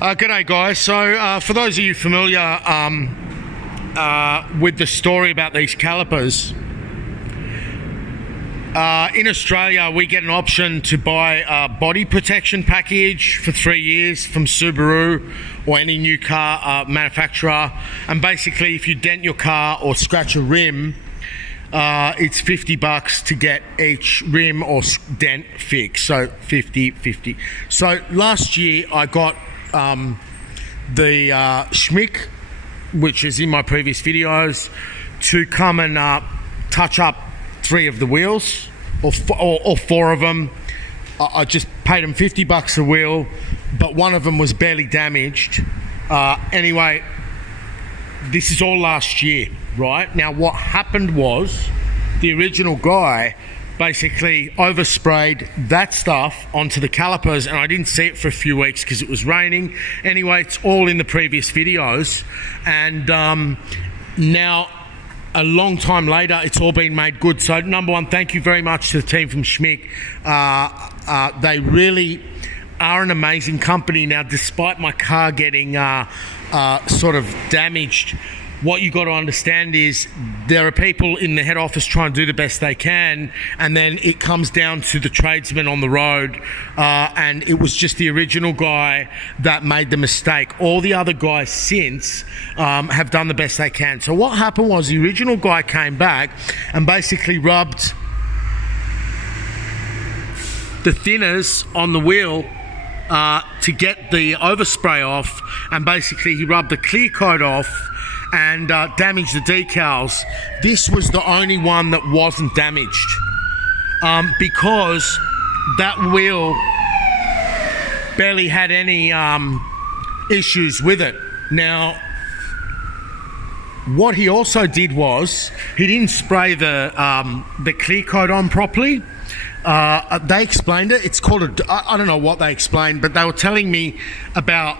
G'day guys. So for those of you familiar with the story about these calipers, in Australia we get an option to buy a body protection package for 3 years from Subaru or any new car manufacturer, and basically if you dent your car or scratch a rim, it's $50 to get each rim or dent fixed, so 50-50. So last year I got the Schmick, which is in my previous videos, to come and touch up 3 of the wheels, or 4 of them. I just paid them $50 a wheel, but one of them was barely damaged. Anyway, this is all last year, right? Now what happened was the original guy basically oversprayed that stuff onto the calipers, and I didn't see it for a few weeks because it was raining. Anyway, it's all in the previous videos, and now a long time later it's all been made good. So number one, thank you very much to the team from Schmick. They really are an amazing company. Now, despite my car getting sort of damaged, what you got to understand is there are people in the head office trying to do the best they can, and then it comes down to the tradesman on the road, and it was just the original guy that made the mistake. All the other guys since have done the best they can. So what happened was the original guy came back and basically rubbed the thinners on the wheel to get the overspray off, and basically he rubbed the clear coat off and damaged the decals. This was the only one that wasn't damaged, because that wheel barely had any issues with it. Now, what he also did was he didn't spray the clear coat on properly. They explained it. It's called I don't know what they explained, but they were telling me about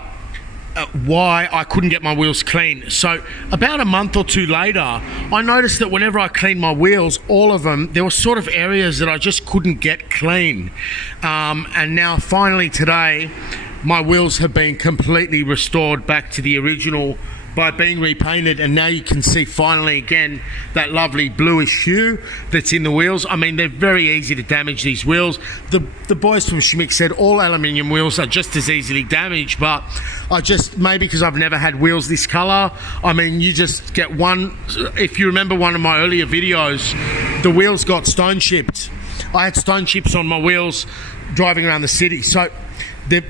why I couldn't get my wheels clean. So about a month or two later, I noticed that whenever I cleaned my wheels, all of them, there were sort of areas that I just couldn't get clean. And now finally today, my wheels have been completely restored back to the original by being repainted, and now you can see finally again that lovely bluish hue that's in the wheels. I mean, they're very easy to damage, these wheels. The boys from Schmick said all aluminium wheels are just as easily damaged, but I just, maybe because I've never had wheels this color, I mean, you just get one. If you remember one of my earlier videos, the wheels got stone chipped. I had stone chips on my wheels driving around the city. So they're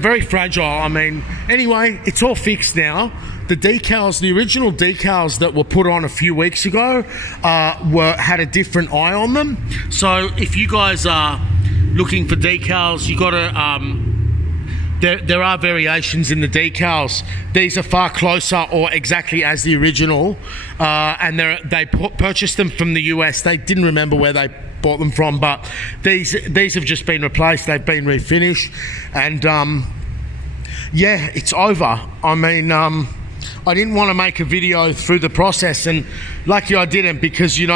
very fragile. I mean, anyway, it's all fixed now. The decals, the original decals that were put on a few weeks ago, had a different eye on them. So if you guys are looking for decals, you got to. There are variations in the decals. These are far closer or exactly as the original, and they purchased them from the US. They didn't remember where they bought them from, but these have just been replaced. They've been refinished, and yeah, it's over. I mean, I didn't want to make a video through the process, and lucky I didn't, because the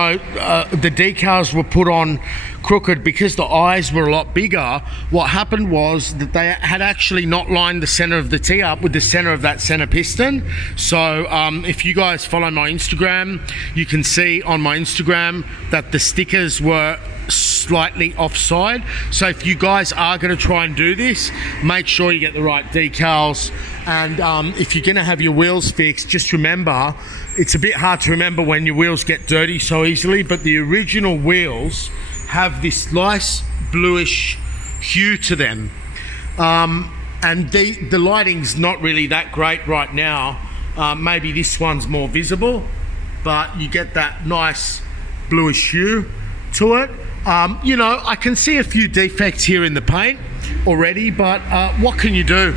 decals were put on crooked because the eyes were a lot bigger. What happened was that they had actually not lined the center of the tee up with the center of that center piston. So if you guys follow my Instagram, you can see on my Instagram that the stickers were slightly offside. So if you guys are going to try and do this, make sure you get the right decals. And if you're going to have your wheels fixed, just remember, it's a bit hard to remember when your wheels get dirty so easily, but the original wheels have this nice bluish hue to them, and the lighting's not really that great right now. Maybe this one's more visible, but you get that nice bluish hue to it. I can see a few defects here in the paint already, but what can you do?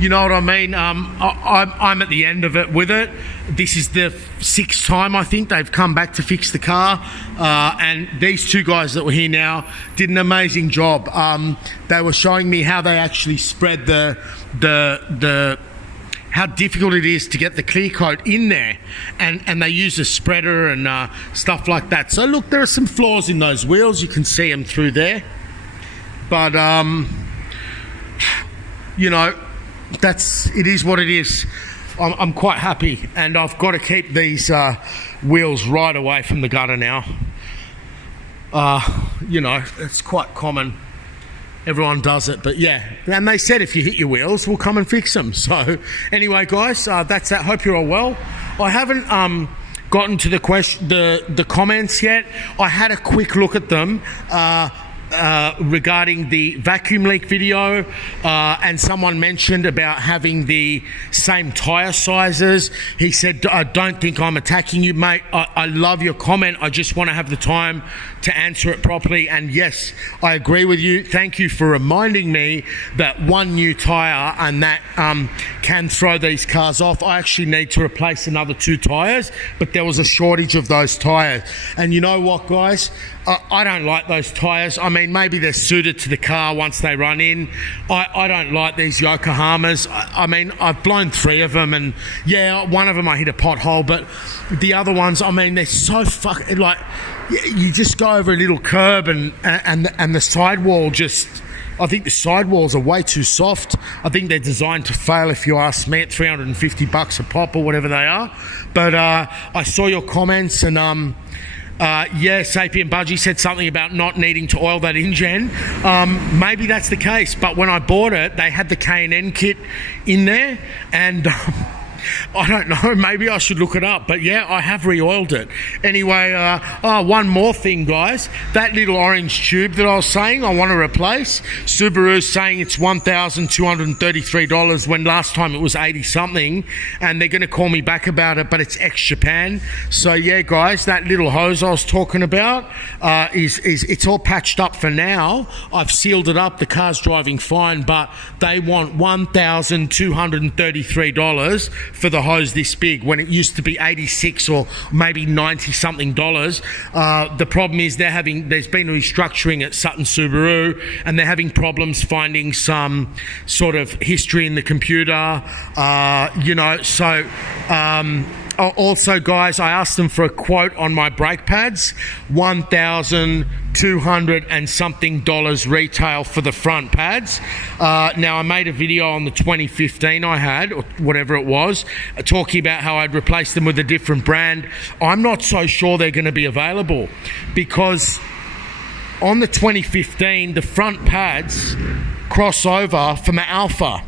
You know what I mean? I'm at the end of it with it. This is the 6th time I think they've come back to fix the car, and these 2 guys that were here now did an amazing job. They were showing me how they actually spread how difficult it is to get the clear coat in there, and they use a spreader and stuff like that. So look, there are some flaws in those wheels. You can see them through there, but it is what it is. I'm quite happy, and I've got to keep these wheels right away from the gutter now. You know, it's quite common. Everyone does it, but yeah. And they said if you hit your wheels, we'll come and fix them. So anyway, guys, that's that. Hope you're all well. I haven't gotten to the comments yet. I had a quick look at them regarding the vacuum leak video, and someone mentioned about having the same tyre sizes. He said, I don't think I'm attacking you, mate. I love your comment. I just want to have the time to answer it properly. And yes, I agree with you. Thank you for reminding me that one new tyre and that can throw these cars off. I actually need to replace another 2 tyres, but there was a shortage of those tyres. And you know what, guys? I don't like those tyres. I mean, maybe they're suited to the car once they run in. I don't like these Yokohamas. I mean, I've blown 3 of them, and yeah, one of them I hit a pothole, but the other ones, I mean, they're so fucking, like, you just go over a little curb and the sidewall just, I think the sidewalls are way too soft. I think they're designed to fail, if you ask me, at $350 a pop or whatever they are. But I saw your comments, and yeah, Sapient Budgie said something about not needing to oil that engine. Maybe that's the case, but when I bought it, they had the K&N kit in there, and I don't know, maybe I should look it up, but yeah, I have re-oiled it. Anyway, one more thing, guys. That little orange tube that I was saying I want to replace, Subaru's saying it's $1,233 when last time it was 80 something, and they're going to call me back about it, but it's ex-Japan. So yeah, guys, that little hose I was talking about it's all patched up for now. I've sealed it up, the car's driving fine, but they want $1,233 for the hose this big when it used to be 86 or maybe 90 something dollars. The problem is there's been restructuring at Sutton Subaru, and they're having problems finding some sort of history in the computer, you know. So also, guys, I asked them for a quote on my brake pads, $1,200 and something retail for the front pads. Now, I made a video on the 2015 I had, or whatever it was, talking about how I'd replace them with a different brand. I'm not so sure they're going to be available, because on the 2015, the front pads cross over from an Alpha.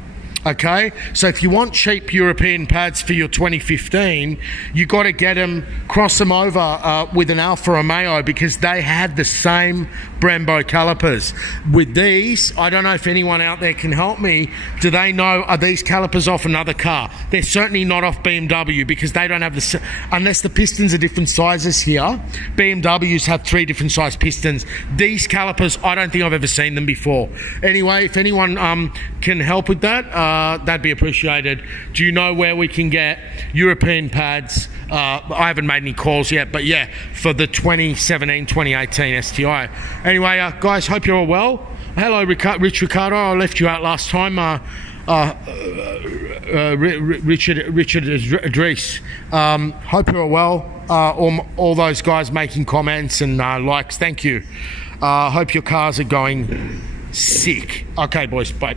Okay, so if you want cheap European pads for your 2015, you got to get them, cross them over with an Alfa Romeo, because they had the same Brembo calipers. With these, I don't know if anyone out there can help me. Do they know, are these calipers off another car? They're certainly not off BMW, because they don't have the, unless the pistons are different sizes here. BMWs have 3 different size pistons. These calipers, I don't think I've ever seen them before. Anyway, if anyone can help with that, that'd be appreciated. Do you know where we can get European pads? I haven't made any calls yet, but yeah, for the 2017-2018 STI. Anyway, guys, hope you're all well. Hello, Rich Ricardo. I left you out last time. Richard Idris. Hope you're all well. All those guys making comments and likes, thank you. Hope your cars are going sick. Okay, boys, bye.